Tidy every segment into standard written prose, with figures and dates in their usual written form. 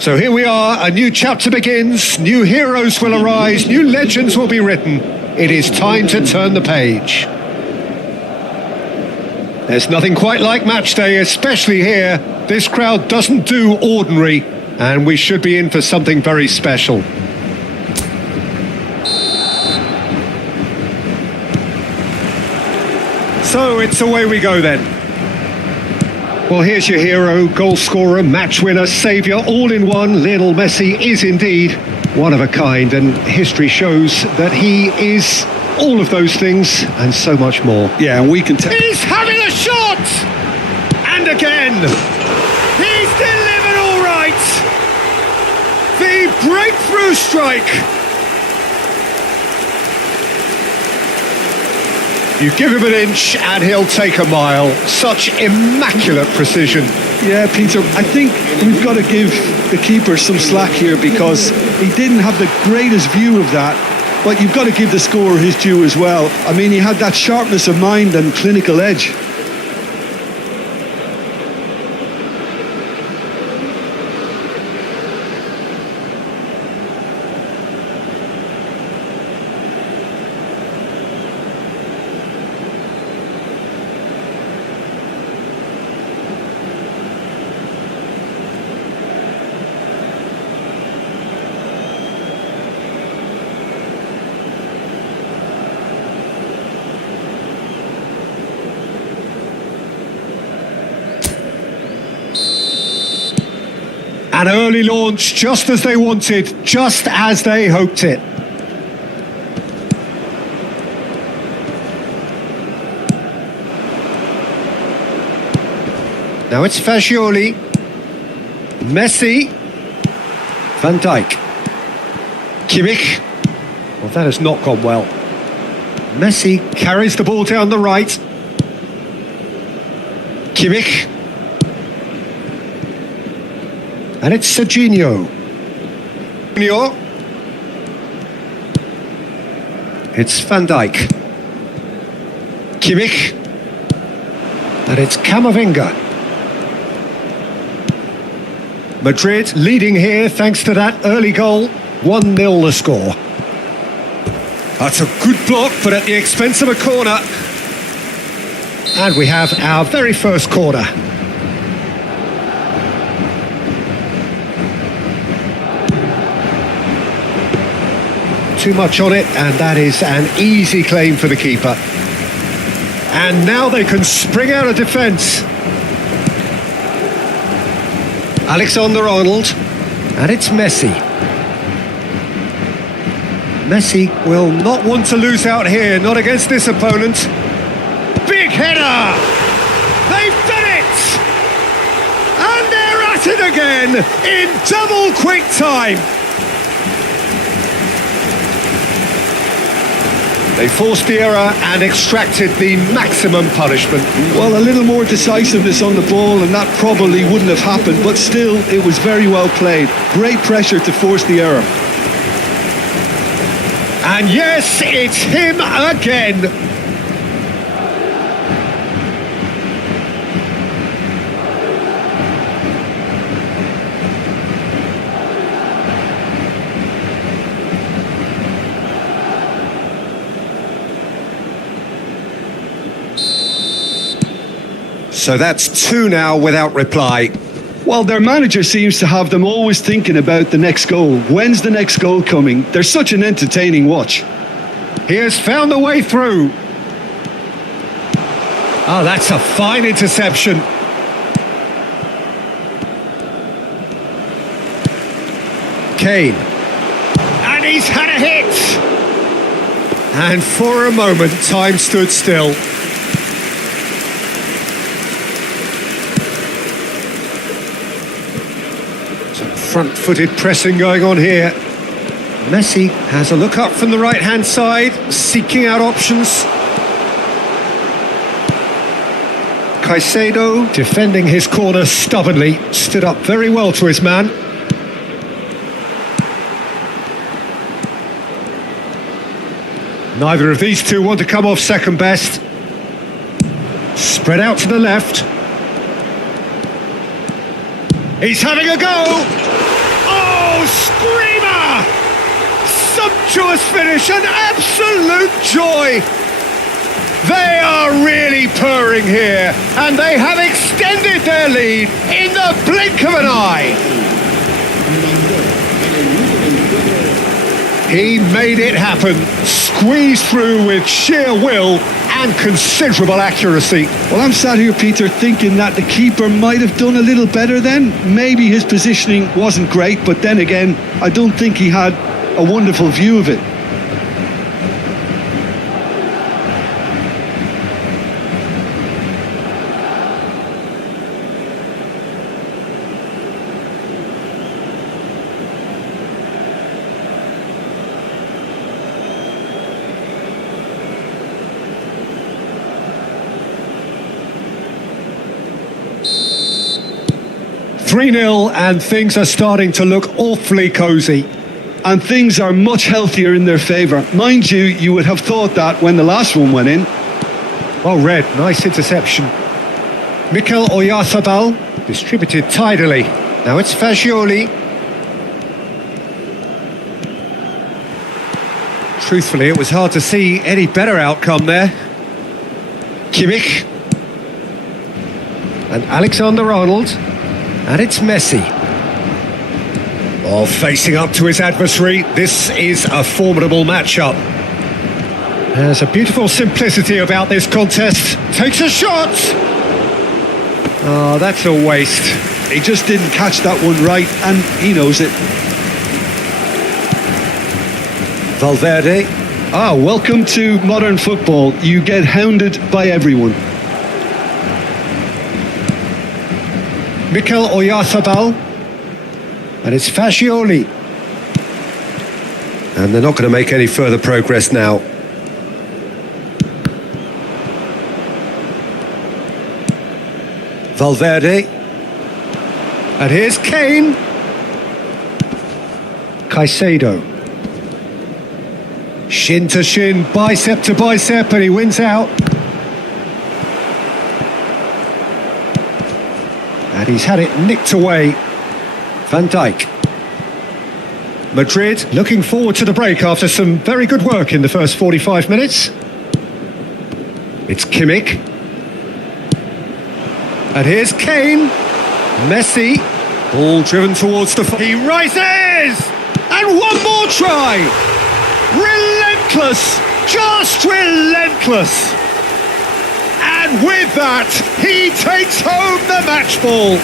So here we are, a new chapter begins, new heroes will arise, new legends will be written. It is time to turn the page. There's nothing quite like match day, especially here. This crowd doesn't do ordinary, and we should be in for something very special. So it's away we go then. Well, here's your hero, goal scorer, match winner, saviour, all in one. Lionel Messi is indeed one of a kind, and history shows that he is all of those things and so much more. Yeah, and we can tell. He's having a shot! And again! He's delivered all right! The breakthrough strike! You give him an inch and he'll take a mile. Such immaculate precision. Yeah, Peter, I think we've got to give the keeper some slack here because he didn't have the greatest view of that, but you've got to give the scorer his due as well. I mean, he had that sharpness of mind and clinical edge. An early launch, just as they wanted, just as they hoped it. Now it's Fagioli, Messi, Van Dijk, Kimmich. Well, that has not gone well. Messi carries the ball down the right. Kimmich. And it's Serginho. It's Van Dijk. Kimmich. And it's Camavinga. Madrid leading here thanks to that early goal. 1-0 the score. That's a good block, but at the expense of a corner. And we have our very first corner. Too much on it, and that is an easy claim for the keeper. And now they can spring out of defence. Alexander-Arnold, and it's Messi. Messi will not want to lose out here, not against this opponent. Big header! They've done it! And they're at it again in double quick time. They forced the error and extracted the maximum punishment. Well, a little more decisiveness on the ball and that probably wouldn't have happened, but still, it was very well played. Great pressure to force the error. And yes, it's him again. So that's two now without reply. Well, their manager seems to have them always thinking about the next goal. When's the next goal coming? They're such an entertaining watch. He has found a way through. Oh, that's a fine interception. Kane. And he's had a hit. And for a moment, time stood still. Front-footed pressing going on here. Messi has a look up from the right-hand side, seeking out options. Caicedo, defending his corner stubbornly, stood up very well to his man. Neither of these two want to come off second best. Spread out to the left. He's having a go! screamer! Sumptuous finish, an absolute joy! They are really purring here, and they have extended their lead in the blink of an eye. He made it happen, squeezed through with sheer will and considerable accuracy. Well, I'm sat here, Peter, thinking that the keeper might have done a little better then. Maybe his positioning wasn't great, but then again, I don't think he had a wonderful view of it. "3-0 and things are starting to look awfully cosy. And things are much healthier in their favour. Mind you, you would have thought that when the last one went in. Well read, nice interception. Mikel Oyarzabal distributed tidily. Now it's Fagioli. Truthfully, it was hard to see any better outcome there. Kimmich. And Alexander-Arnold. And it's Messi. Oh, facing up to his adversary, this is a formidable matchup. There's a beautiful simplicity about this contest. Takes a shot! Oh, that's a waste. He just didn't catch that one right, and he knows it. Valverde. Ah, welcome to modern football. You get hounded by everyone. Mikel Oyarzabal. And it's Fagioli. And they're not going to make any further progress now. Valverde. And here's Kane. Caicedo. Shin to shin, bicep to bicep, and he wins out. And he's had it nicked away. Van Dijk. Madrid looking forward to the break after some very good work in the first 45 minutes. It's Kimmich. And here's Kane. Messi. Ball driven towards the... He rises! And one more try! Relentless! Just relentless! And with that, he takes home the match ball.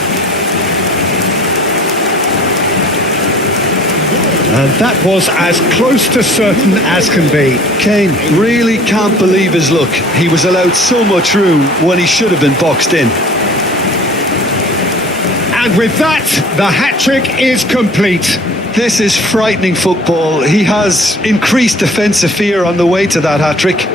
And that was as close to certain as can be. Kane really can't believe his luck. He was allowed so much room when he should have been boxed in. And with that, the hat-trick is complete. This is frightening football. He has increased defensive fear on the way to that hat-trick.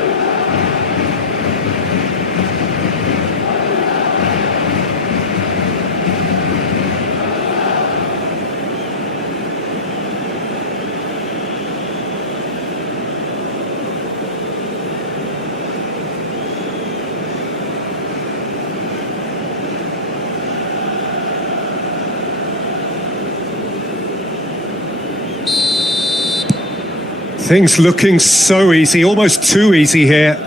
Things looking so easy, almost too easy here.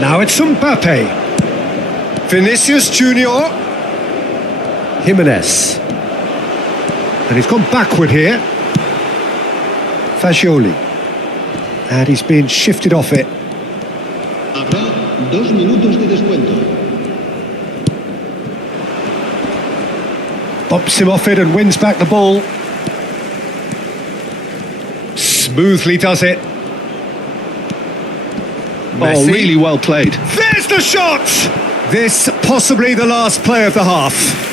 Now it's Mbappe. Vinicius Junior. Jimenez. And he's gone backward here. Fagioli. And he's been shifted off it. Habrá 2 minutos de descuento. Bops him off it and wins back the ball. Smoothly does it. Oh, really well played. There's the shot! This possibly the last play of the half.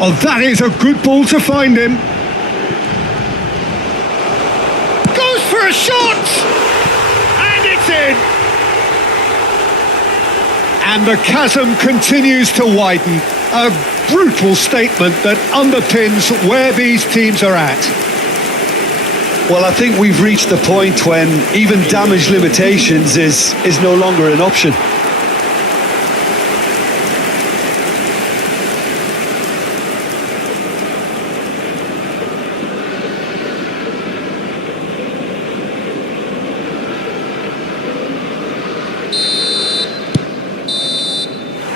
Oh, that is a good ball to find him. Goes for a shot! And it's in! And the chasm continues to widen. A brutal statement that underpins where these teams are at. Well, I think we've reached the point when even damage limitations is no longer an option.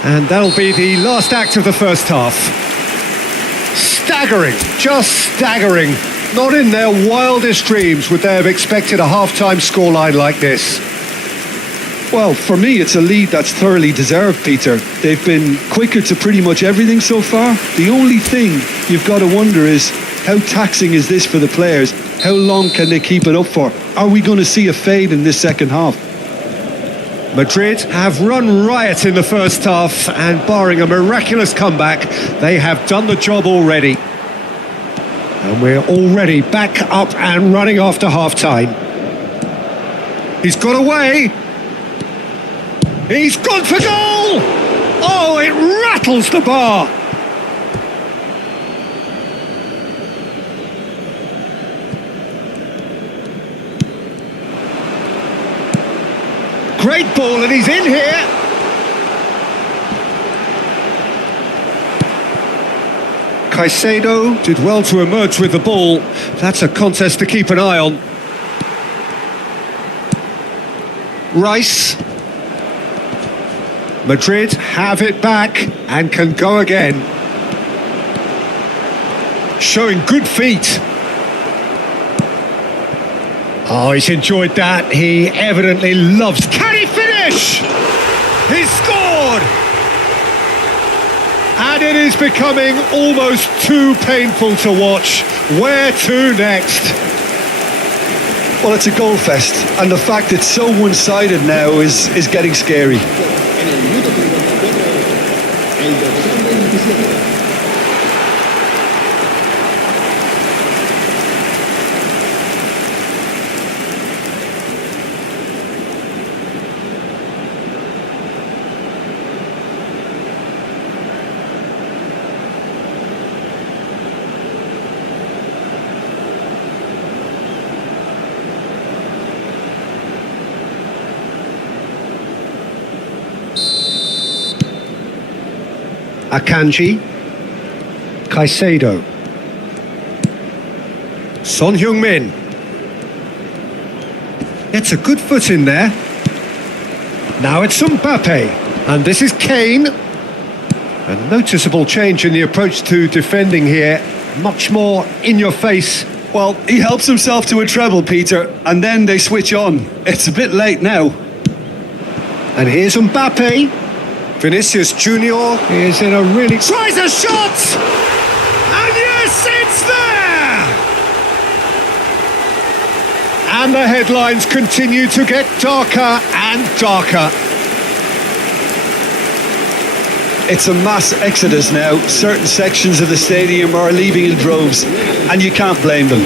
And that'll be the last act of the first half. Staggering, just staggering. Not in their wildest dreams would they have expected a half-time scoreline like this. Well, for me, it's a lead that's thoroughly deserved, Peter. They've been quicker to pretty much everything so far. The only thing you've got to wonder is, how taxing is this for the players? How long can they keep it up for? Are we going to see a fade in this second half? Madrid have run riot in the first half, and barring a miraculous comeback, they have done the job already. And we're already back up and running after half-time. He's got away. He's gone for goal! Oh, it rattles the bar. Great ball, and he's in here. Caicedo did well to emerge with the ball. That's a contest to keep an eye on. Rice. Madrid have it back and can go again. Showing good feet. Oh, he's enjoyed that. He evidently loves... Can he finish? He's scored! And it is becoming almost too painful to watch. Where to next? Well, it's a goal fest, and the fact it's so one-sided now is getting scary. En el minuto 54, el dorsal 27. Akanji, Caicedo, Son Heung-min. It's a good foot in there. Now it's Mbappe, and this is Kane. A noticeable change in the approach to defending here, much more in your face. Well, he helps himself to a treble, Peter, and then they switch on. It's a bit late now. And here's Mbappe. Vinicius Junior is in a really... Tries a shot! And yes, it's there! And the headlines continue to get darker and darker. It's a mass exodus now. Certain sections of the stadium are leaving in droves, and you can't blame them.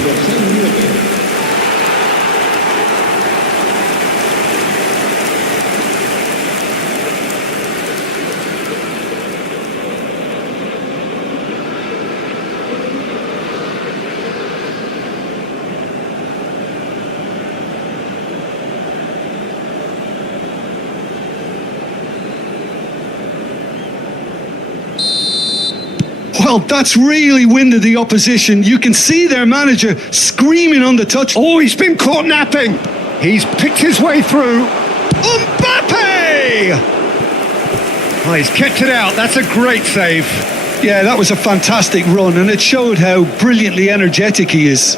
Well, that's really winded the opposition. You can see their manager screaming on the touch. Oh, he's been caught napping. He's picked his way through. Mbappe! Oh, he's kept it out. That's a great save. Yeah, that was a fantastic run, and it showed how brilliantly energetic he is.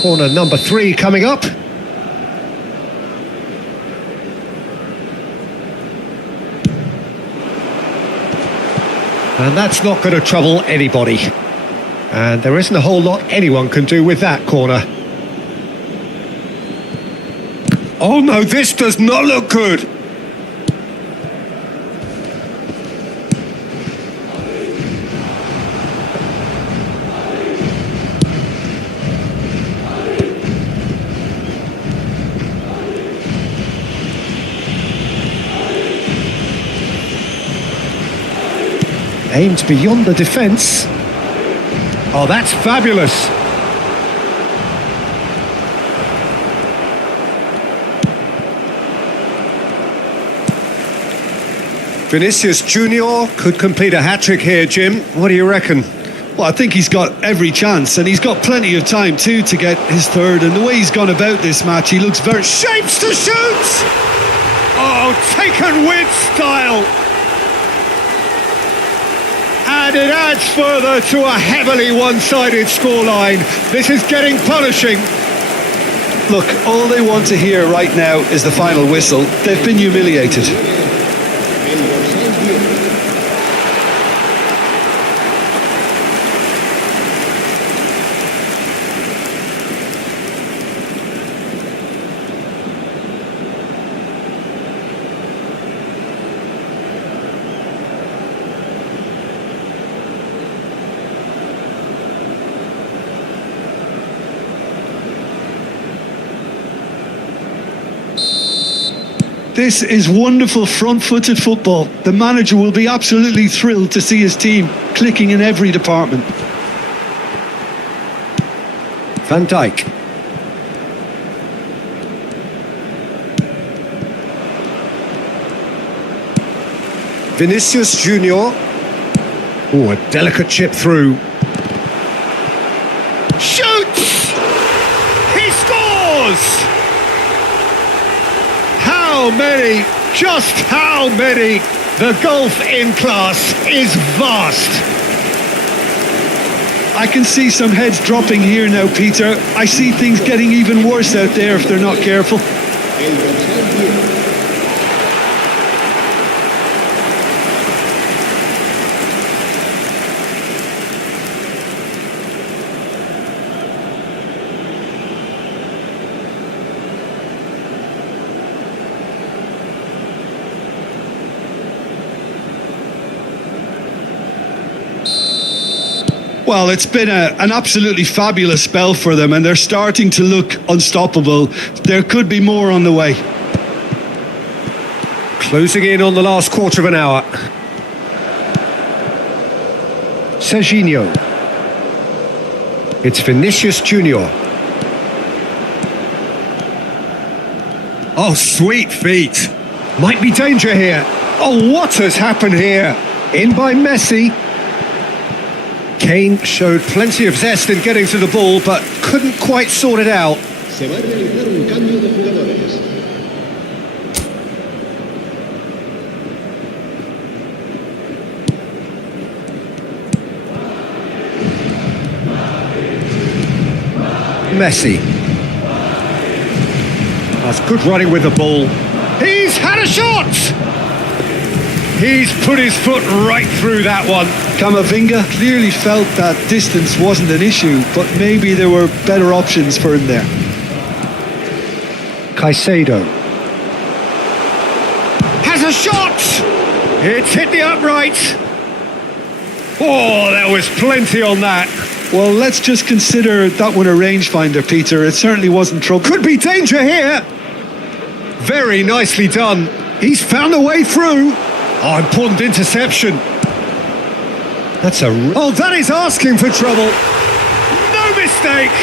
Corner number 3 coming up. And that's not going to trouble anybody. And there isn't a whole lot anyone can do with that corner. Oh no, this does not look good. Aimed beyond the defence. Oh, that's fabulous. Vinicius Junior could complete a hat-trick here, Jim. What do you reckon? Well, I think he's got every chance, and he's got plenty of time too to get his third. And the way he's gone about this match, he looks very... Shapes to shoot! Oh, taken with style! And it adds further to a heavily one-sided scoreline. This is getting punishing. Look, all they want to hear right now is the final whistle. They've been humiliated. This is wonderful front-footed football. The manager will be absolutely thrilled to see his team clicking in every department. Van Dijk. Vinicius Junior. Oh, a delicate chip through. Shoots! He scores! How many, just how many? The gulf in class is vast. I can see some heads dropping here now, Peter. I see things getting even worse out there if they're not careful. Well, it's been an absolutely fabulous spell for them, and they're starting to look unstoppable. There could be more on the way. Closing in on the last quarter of an hour. Serginho. It's Vinicius Junior. Oh, sweet feet. Might be danger here. Oh, what has happened here? In by Messi. Kane showed plenty of zest in getting to the ball, but couldn't quite sort it out. Se va a realizar un cambio de jugadores. Messi. That's good running with the ball. He's had a shot! He's put his foot right through that one. Camavinga clearly felt that distance wasn't an issue, but maybe there were better options for him there. Caicedo. Has a shot! It's hit the upright. Oh, there was plenty on that. Well, let's just consider that one a rangefinder, Peter. It certainly wasn't trouble. Could be danger here. Very nicely done. He's found a way through. Oh, important interception. That's a... Oh, that is asking for trouble. No mistake.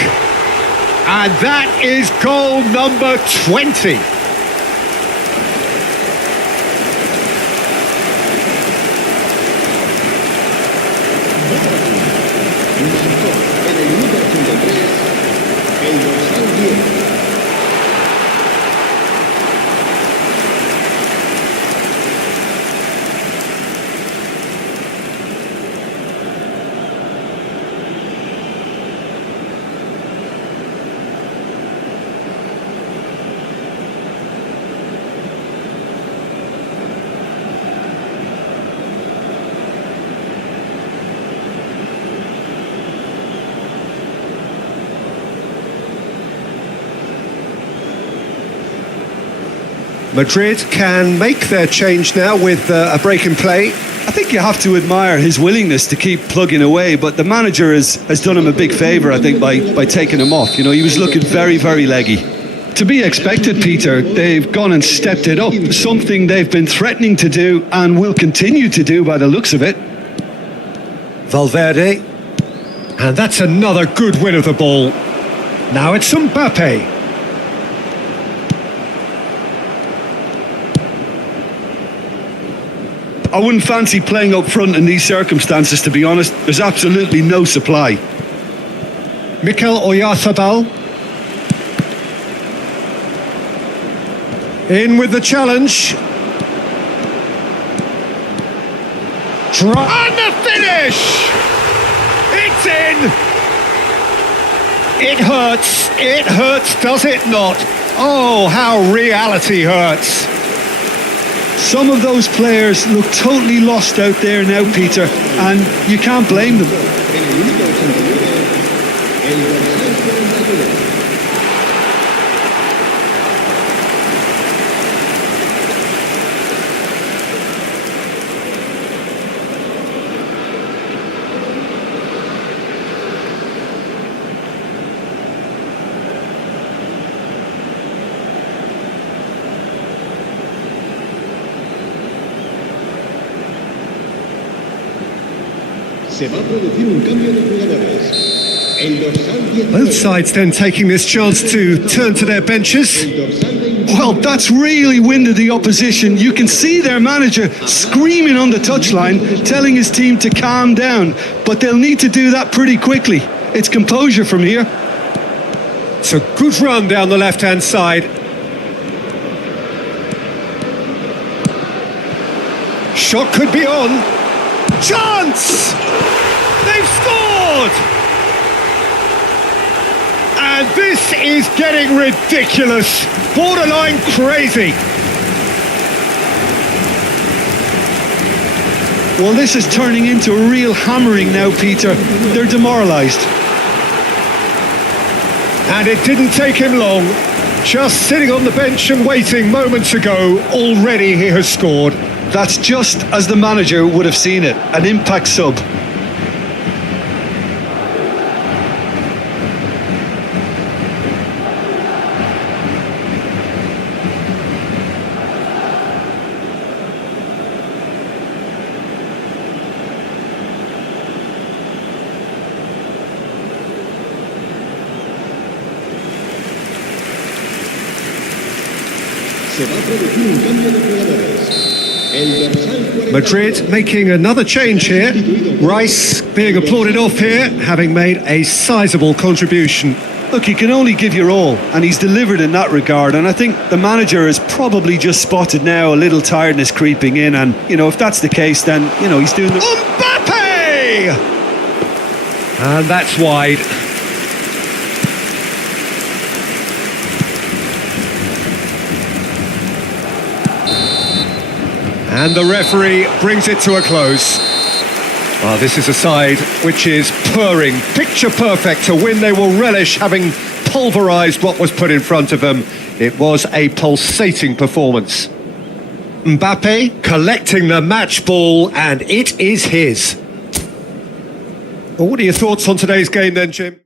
And that is goal number 20. En el minuto 83, el dorsal 10. Madrid can make their change now with a break in play. I think you have to admire his willingness to keep plugging away, but the manager has done him a big favour, I think, by taking him off. You know, he was looking very, very leggy. To be expected, Peter, they've gone and stepped it up, something they've been threatening to do and will continue to do by the looks of it. Valverde. And that's another good win of the ball. Now it's Mbappe. I wouldn't fancy playing up front in these circumstances, to be honest. There's absolutely no supply. Mikel Oyarzabal. In with the challenge. And the finish! It's in! It hurts, does it not? Oh, how reality hurts. Some of those players look totally lost out there now, Peter, and you can't blame them. En el minuto 89, el dorsal 41. Se va a producir un cambio de jugadores. El dorsal 19. Both sides then taking this chance to turn to their benches. El dorsal 21. Well, that's really winded the opposition. You can see their manager screaming on the touchline, telling his team to calm down, but they'll need to do that pretty quickly. It's composure from here. It's a good run down the left-hand side. Shot could be on. Chance! They've scored! And this is getting ridiculous. Borderline crazy. Well, this is turning into a real hammering now, Peter. They're demoralised. And it didn't take him long. Just sitting on the bench and waiting moments ago, already he has scored. That's just as the manager would have seen it, an impact sub. Se va a producir un cambio de jugadores. El dorsal 40. Madrid making another change here. Rice being applauded off here, having made a sizable contribution. Look, you can only give your all, and he's delivered in that regard. And I think the manager has probably just spotted now a little tiredness creeping in. And, you know, if that's the case, then, you know, he's doing the... Mbappe! And that's wide. And the referee brings it to a close. Well, this is a side which is purring, picture perfect, a win they will relish, having pulverised what was put in front of them. It was a pulsating performance. Mbappe collecting the match ball, and it is his. Well, what are your thoughts on today's game then, Jim?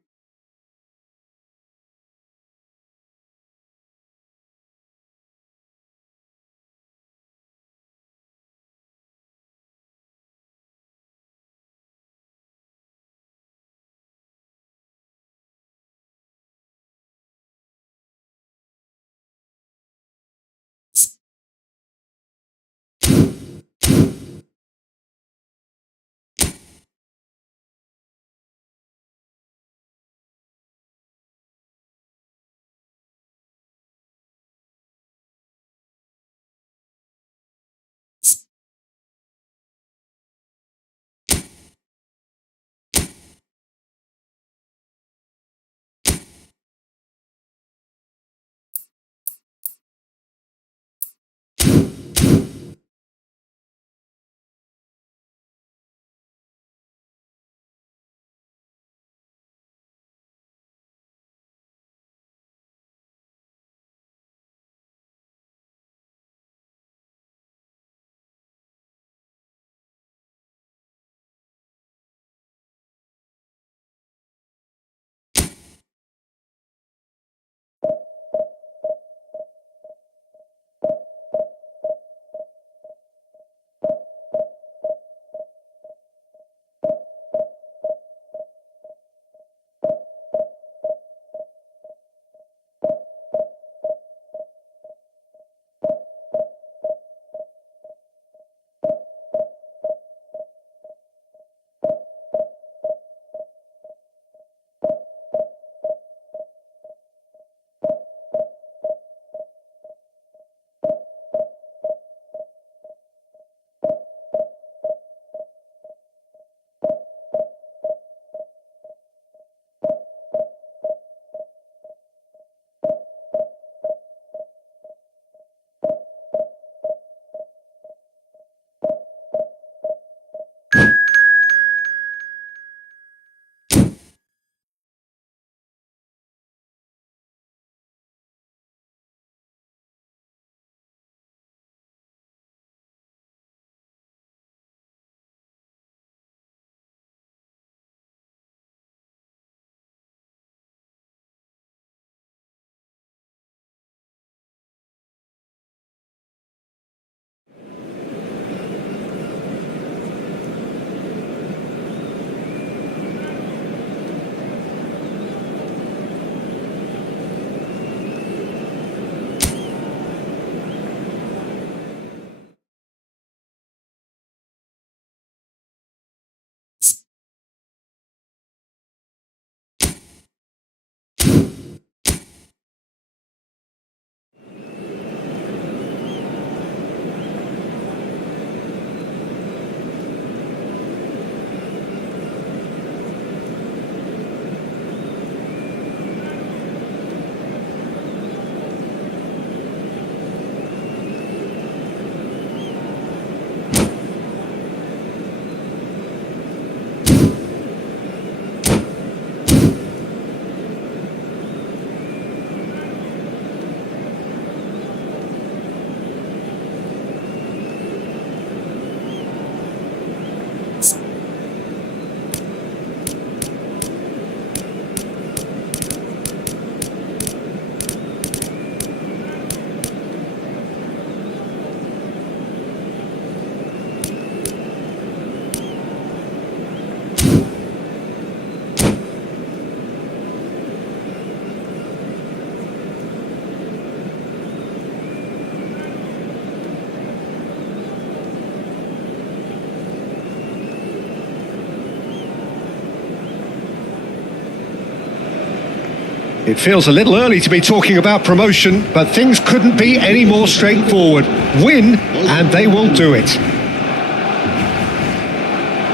It feels a little early to be talking about promotion, but things couldn't be any more straightforward. Win, and they will do it.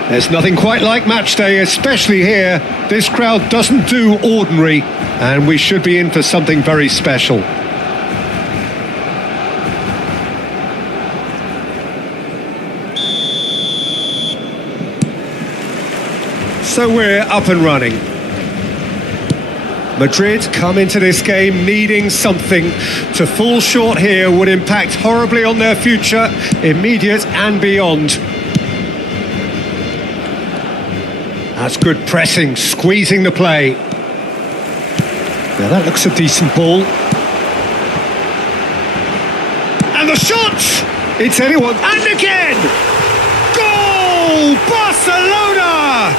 There's nothing quite like match day, especially here. This crowd doesn't do ordinary, and we should be in for something very special. So we're up and running. Madrid come into this game needing something. To fall short here would impact horribly on their future, immediate and beyond. That's good pressing, squeezing the play. Now that looks a decent ball. And the shot! It's anyone, and again! Goal! Barcelona!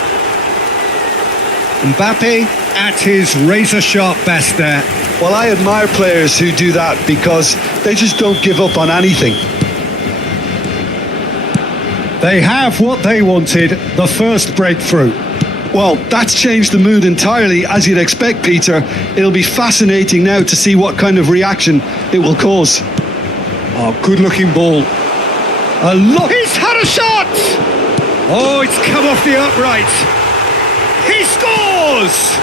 Mbappe at his razor-sharp best there. Well, I admire players who do that because they just don't give up on anything. They have what they wanted, the first breakthrough. Well, that's changed the mood entirely, as you'd expect, Peter. It'll be fascinating now to see what kind of reaction it will cause. Oh, good-looking ball. A lot. He's had a shot! Oh, it's come off the upright. He scores!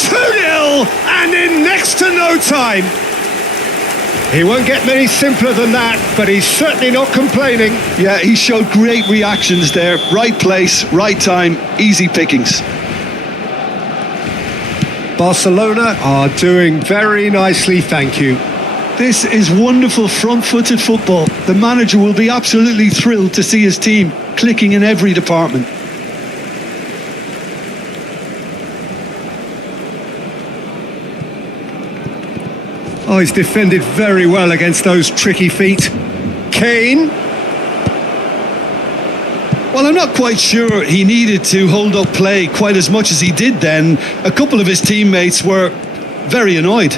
2-0 and in next to no time. He won't get many simpler than that, but he's certainly not complaining. Yeah, he showed great reactions there. Right place, right time, easy pickings. Barcelona are doing very nicely, thank you. This is wonderful front-footed football. The manager will be absolutely thrilled to see his team clicking in every department. Oh, he's defended very well against those tricky feet. Kane. Well, I'm not quite sure he needed to hold up play quite as much as he did then. A couple of his teammates were very annoyed.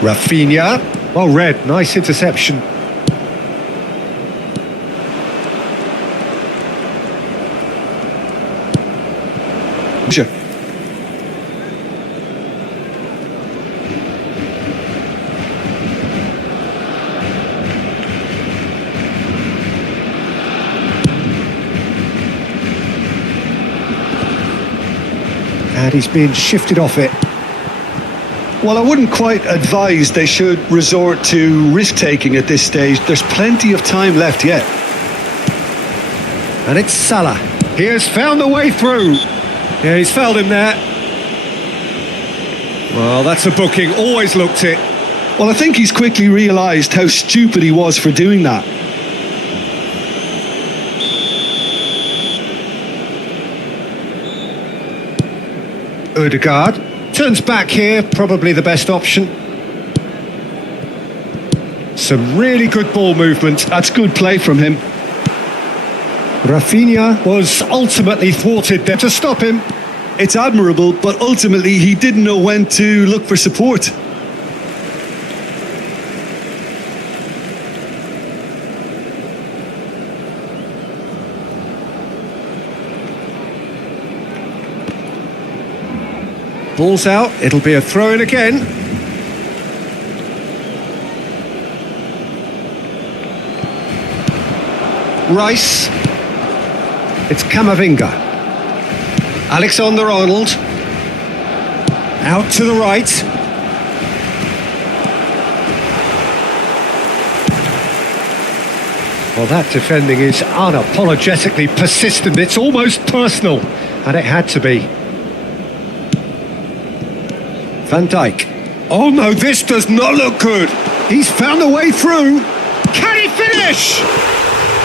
Rafinha. Well read, nice interception. Sure. And he's being shifted off it. Well, I wouldn't quite advise they should resort to risk-taking at this stage. There's plenty of time left yet. And it's Salah. He has found a way through. Yeah, he's fouled him there. Well, that's a booking. Always looked it. Well, I think he's quickly realised how stupid he was for doing that. Odegaard turns back here, probably the best option. Some really good ball movement. That's good play from him. Rafinha was ultimately thwarted there to stop him. It's admirable, but ultimately he didn't know when to look for support. Ball's out, it'll be a throw-in again. Rice. It's Camavinga. Alexander-Arnold. Out to the right. Well, that defending is unapologetically persistent. It's almost personal, and it had to be. Van Dijk. Oh no, this does not look good. He's found a way through. Can he finish?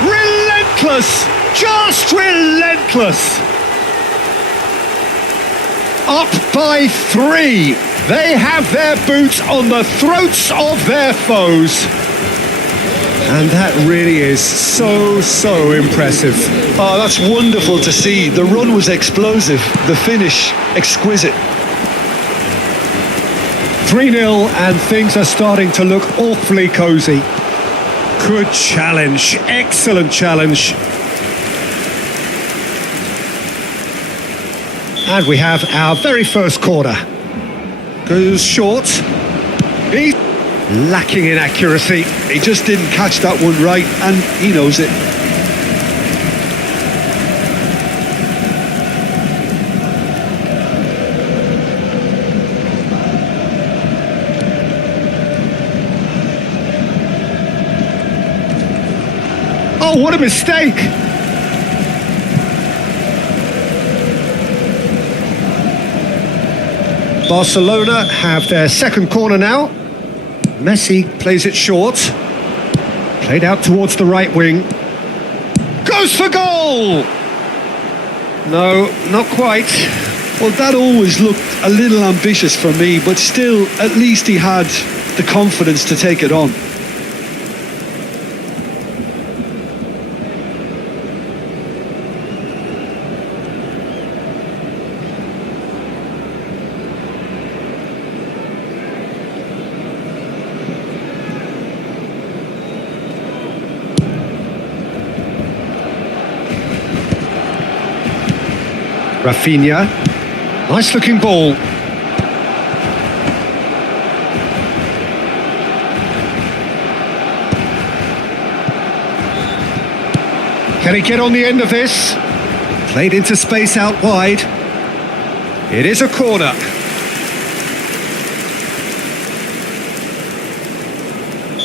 Relentless, just relentless. Up by 3. They have their boots on the throats of their foes. And that really is so impressive. Oh, that's wonderful to see. The run was explosive, the finish exquisite. 3-0 and things are starting to look awfully cosy. Good challenge, excellent challenge. And we have our very first corner. Goes short. He's lacking in accuracy. He just didn't catch that one right, and he knows it. Oh, what a mistake! Barcelona have their second corner now. Messi plays it short. Played out towards the right wing. Goes for goal! No, not quite. Well, that always looked a little ambitious for me, but still, at least he had the confidence to take it on. Rafinha, nice looking ball. Can he get on the end of this? Played into space out wide. It is a corner.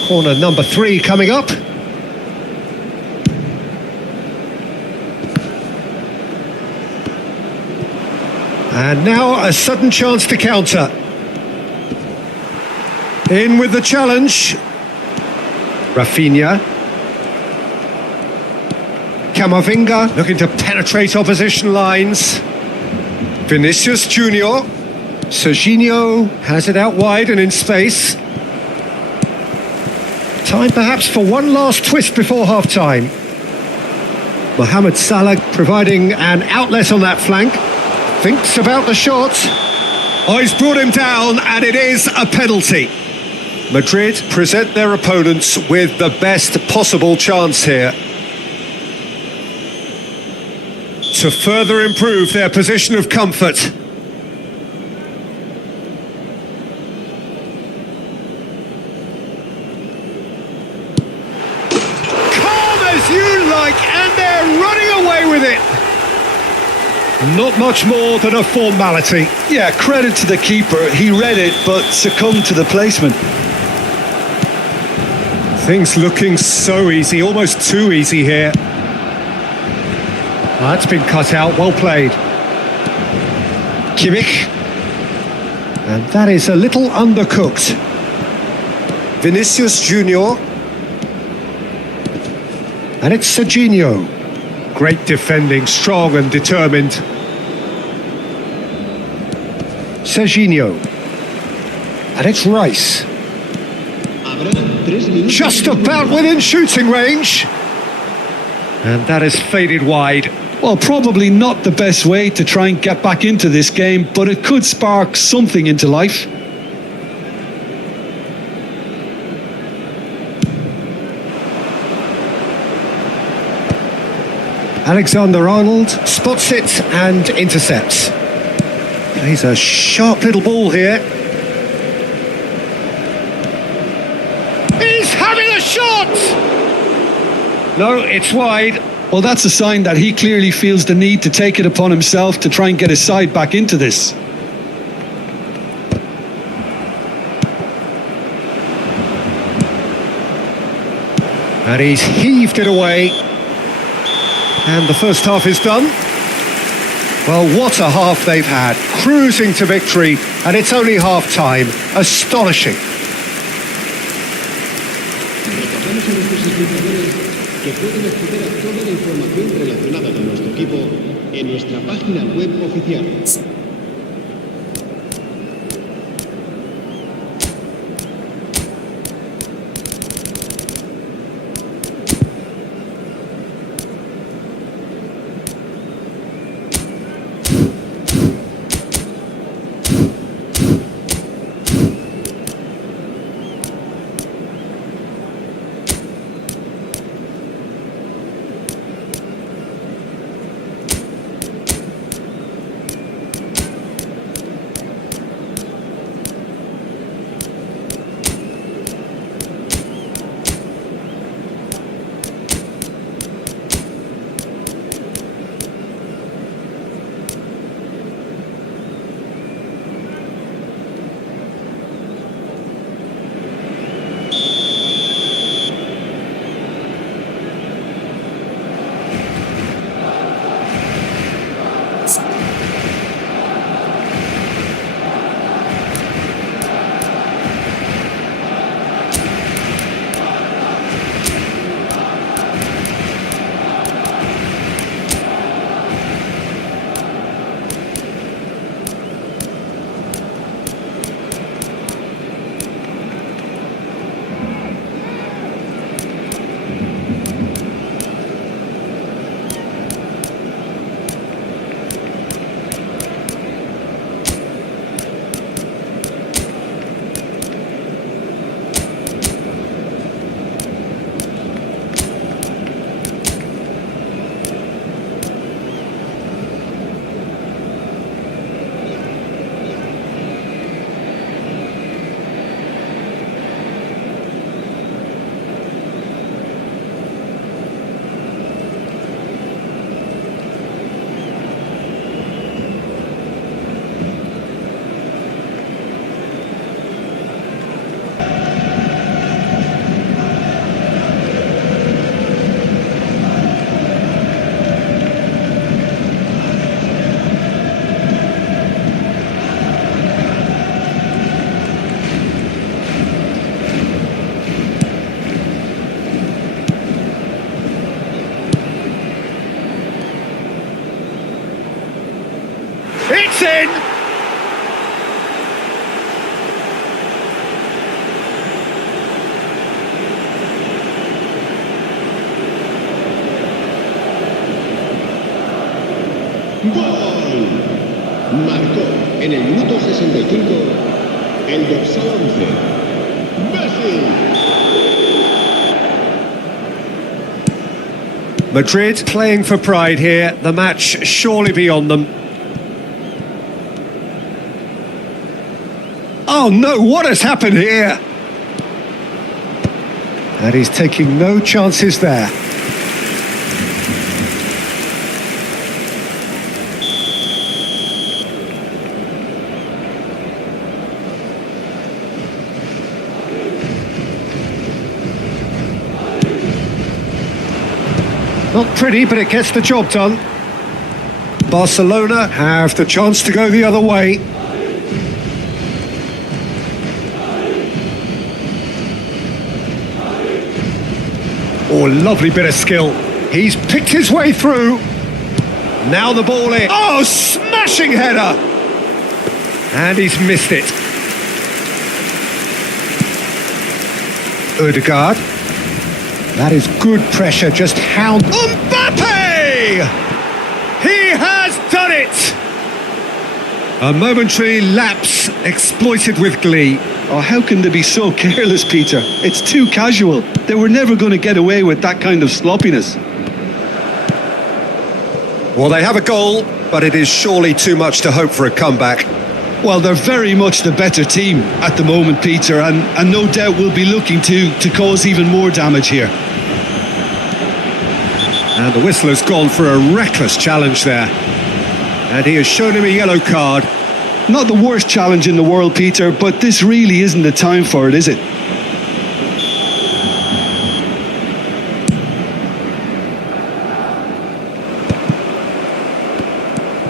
Corner number 3 coming up. And now a sudden chance to counter. In with the challenge. Rafinha. Camavinga looking to penetrate opposition lines. Vinicius Junior. Serginho has it out wide and in space. Time perhaps for one last twist before half-time. Mohamed Salah providing an outlet on that flank. Thinks about the shot. Oh, he's brought him down, and it is a penalty. Madrid present their opponents with the best possible chance here to further improve their position of comfort. Calm as you like, and they're running away with it. Not much more than a formality. Yeah, credit to the keeper. He read it, but succumbed to the placement. Things looking so easy, almost too easy here. That's been cut out, well played. Kimmich. And that is a little undercooked. Vinicius Junior. And it's Serginho. Great defending, strong and determined. Serginho. And it's Rice. Just about within shooting range. And that has faded wide. Well, probably not the best way to try and get back into this game, but it could spark something into life. Alexander-Arnold spots it and intercepts. Plays a sharp little ball here. He's having a shot! No, it's wide. Well, that's a sign that he clearly feels the need to take it upon himself to try and get his side back into this. And he's heaved it away. And the first half is done. Well, what a half they've had. Cruising to victory, and it's only half-time. Astonishing. Recordamos a nuestros espectadores que pueden acceder a toda la información relacionada con nuestro equipo en nuestra página web oficial. It's in! ¡Gol! Marcó en el minuto 65 el dorsal 11, Messi. Madrid playing for pride here, the match surely beyond them. Oh no, what has happened here? And he's taking no chances there. Not pretty, but it gets the job done. Barcelona have the chance to go the other way. Oh, lovely bit of skill. He's picked his way through. Now the ball in. Oh, smashing header! And he's missed it. Odegaard. That is good pressure, just how... Mbappe! He has done it! A momentary lapse exploited with glee. Oh, how can they be so careless, Peter? It's too casual. They were never going to get away with that kind of sloppiness. Well, they have a goal, but it is surely too much to hope for a comeback. Well, they're very much the better team at the moment, Peter, and no doubt will be looking to cause even more damage here. And the whistle has gone for a reckless challenge there. And he has shown him a yellow card. Not the worst challenge in the world, Peter, but this really isn't the time for it, is it?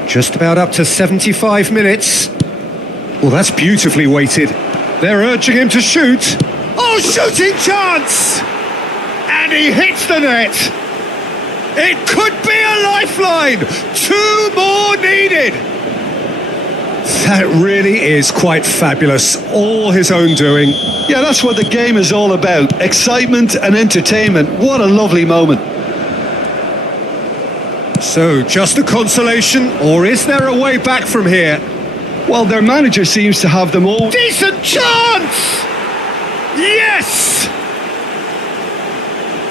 Just about up to 75 minutes. Well, that's beautifully weighted. They're urging him to shoot. Oh, shooting chance! And he hits the net. It could be a lifeline. 2 more needed. That really is quite fabulous. All his own doing. Yeah, that's what the game is all about. Excitement and entertainment. What a lovely moment. So, just a consolation, or is there a way back from here? Well, their manager seems to have them all. Decent chance! Yes!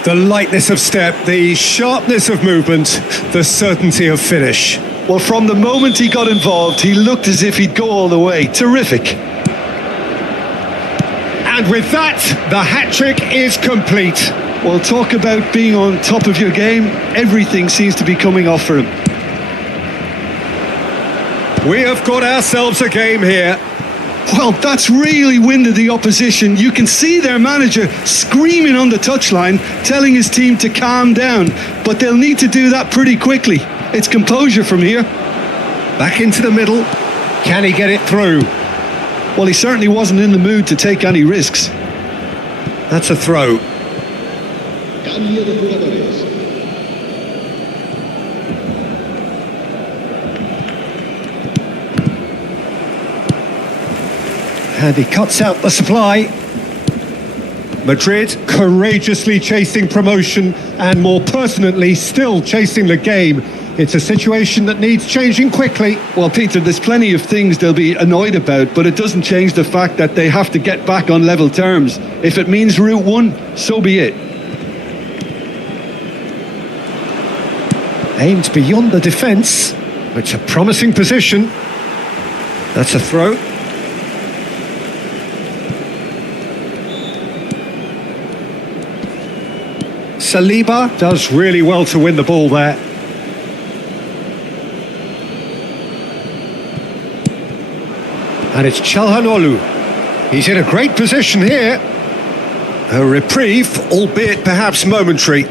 The lightness of step, the sharpness of movement, the certainty of finish. Well, from the moment he got involved, he looked as if he'd go all the way. Terrific. And with that, the hat-trick is complete. Well, talk about being on top of your game. Everything seems to be coming off for him. We have got ourselves a game here. Well, that's really winded the opposition. You can see their manager screaming on the touchline, telling his team to calm down. But they'll need to do that pretty quickly. It's composure from here. Back into the middle. Can he get it through? Well, he certainly wasn't in the mood to take any risks. That's a throw. Cambio de jugadores. And he cuts out the supply. Madrid courageously chasing promotion and more pertinently still chasing the game. It's a situation that needs changing quickly. Well, Peter, there's plenty of things they'll be annoyed about, but it doesn't change the fact that they have to get back on level terms. If it means Route 1, so be it. Aimed beyond the defence. It's a promising position. That's a throw. Saliba does really well to win the ball there. And it's Çalhanoğlu. He's in a great position here. A reprieve, albeit perhaps momentary.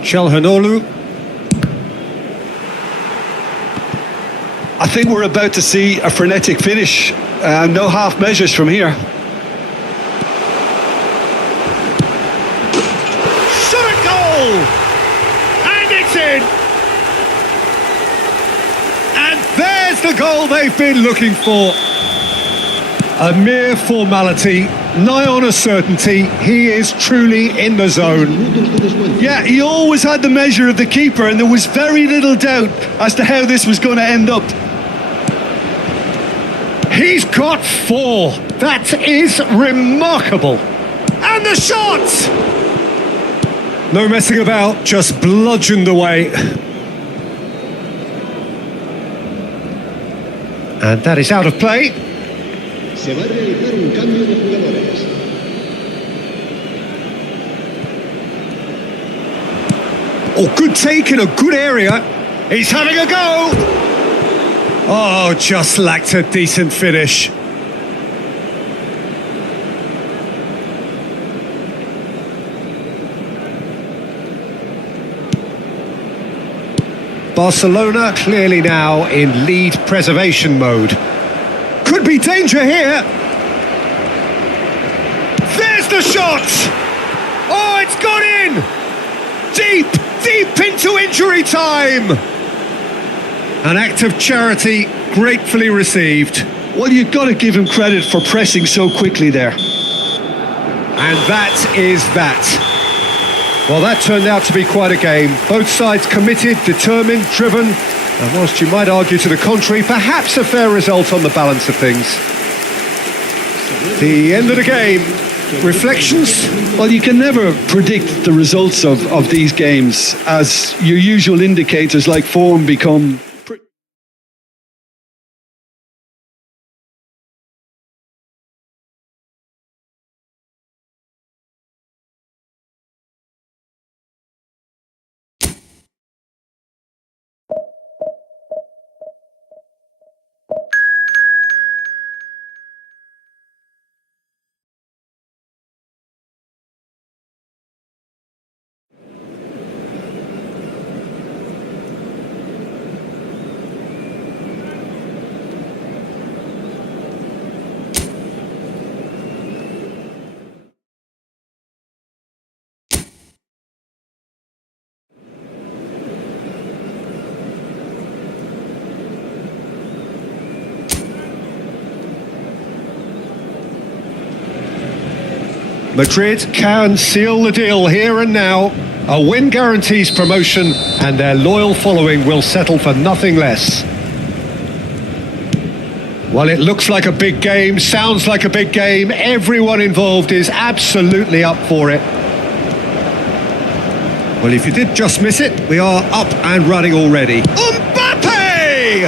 Çalhanoğlu. I think we're about to see a frenetic finish. No half measures from here. And it's in! And there the goal they've been looking for. A mere formality, nigh on a certainty. He is truly in the zone. Minutos de descuento. Yeah, he always had the measure of the keeper, and there was very little doubt as to how this was going to end up. He's got 4. That is remarkable. And the shot! No messing about, just bludgeoned away. And that is out of play. Se va a realizar un cambio de jugadores. Oh, good take in a good area. He's having a go. Oh, just lacked a decent finish. Barcelona clearly now in lead preservation mode. Could be danger here. There's the shot. Oh, it's gone in. Deep into injury time. An act of charity gratefully received. Well, you've got to give him credit for pressing so quickly there. And that is that. Well, that turned out to be quite a game. Both sides committed, determined, driven, and whilst you might argue to the contrary, perhaps a fair result on the balance of things. The end of the game. Reflections? Well, you can never predict the results of these games, as your usual indicators like form become... Madrid can seal the deal here and now. A win guarantees promotion, and their loyal following will settle for nothing less. Well, it looks like a big game, sounds like a big game. Everyone involved is absolutely up for it. Well, if you did just miss it, we are up and running already. Mbappe!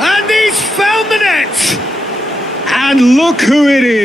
And he's found the net! And look who it is.